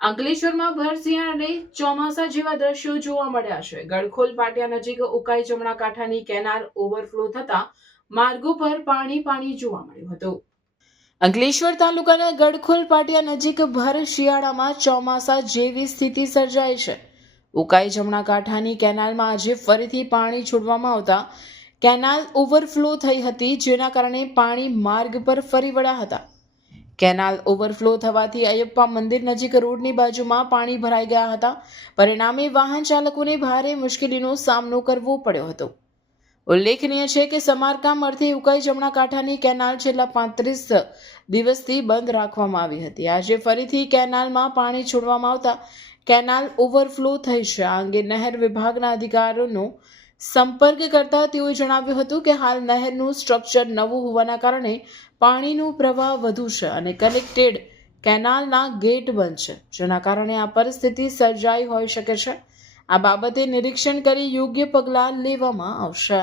અંકલેશ્વરમાં ભર શિયાળે ચોમાસા જેવા દ્રશ્યો જોવા મળ્યા છે। ગડખોલ પાટિયા નજીક ઉકાઈ જમણા કાંઠાની કેનાલ ઓવરફ્લો થતા માર્ગો પર પાણી જોવા મળ્યું હતું। અંકલેશ્વર તાલુકાના ગડખોલ પાટિયા નજીક ભર શિયાળામાં ચોમાસા જેવી સ્થિતિ સર્જાઈ છે। ઉકાઈ જમણા કાંઠાની કેનાલમાં આજે ફરીથી પાણી છોડવામાં આવતા કેનાલ ઓવરફ્લો થઈ હતી, જેના કારણે પાણી માર્ગ પર ફરી વળ્યા હતા। કેનાલ ઓવરફ્લો થવાથી અયપ્પા મંદિર નજીક રોડની બાજુમાં પાણી ભરાઈ ગયા હતા। પરિણામે વાહન ચાલકોને ભારે મુશ્કેલીનો સામનો કરવો પડ્યો હતો। ઉલ્લેખનીય છે કે સમારકામ અર્થે ઉકાઈ જમણા કાંઠાની કેનાલ છેલ્લા 35 દિવસથી બંધ રાખવામાં આવી હતી। આજે ફરીથી કેનાલમાં પાણી છોડવામાં આવતા કેનાલ ઓવરફ્લો થઈ છે। આ અંગે નહેર વિભાગના અધિકારીઓનો સંપર્ક કરતા તેઓએ જણાવ્યું હતું કે હાલ નહેરનું સ્ટ્રક્ચર નવું હોવાના કારણે પાણીનો પ્રવાહ વધુ છે અને કનેક્ટેડ કેનાલના ગેટ બંધ છે, જેના કારણે આ પરિસ્થિતિ સર્જાઈ હોઈ શકે છે। આ બાબતે નિરીક્ષણ કરી યોગ્ય પગલાં લેવામાં આવશે।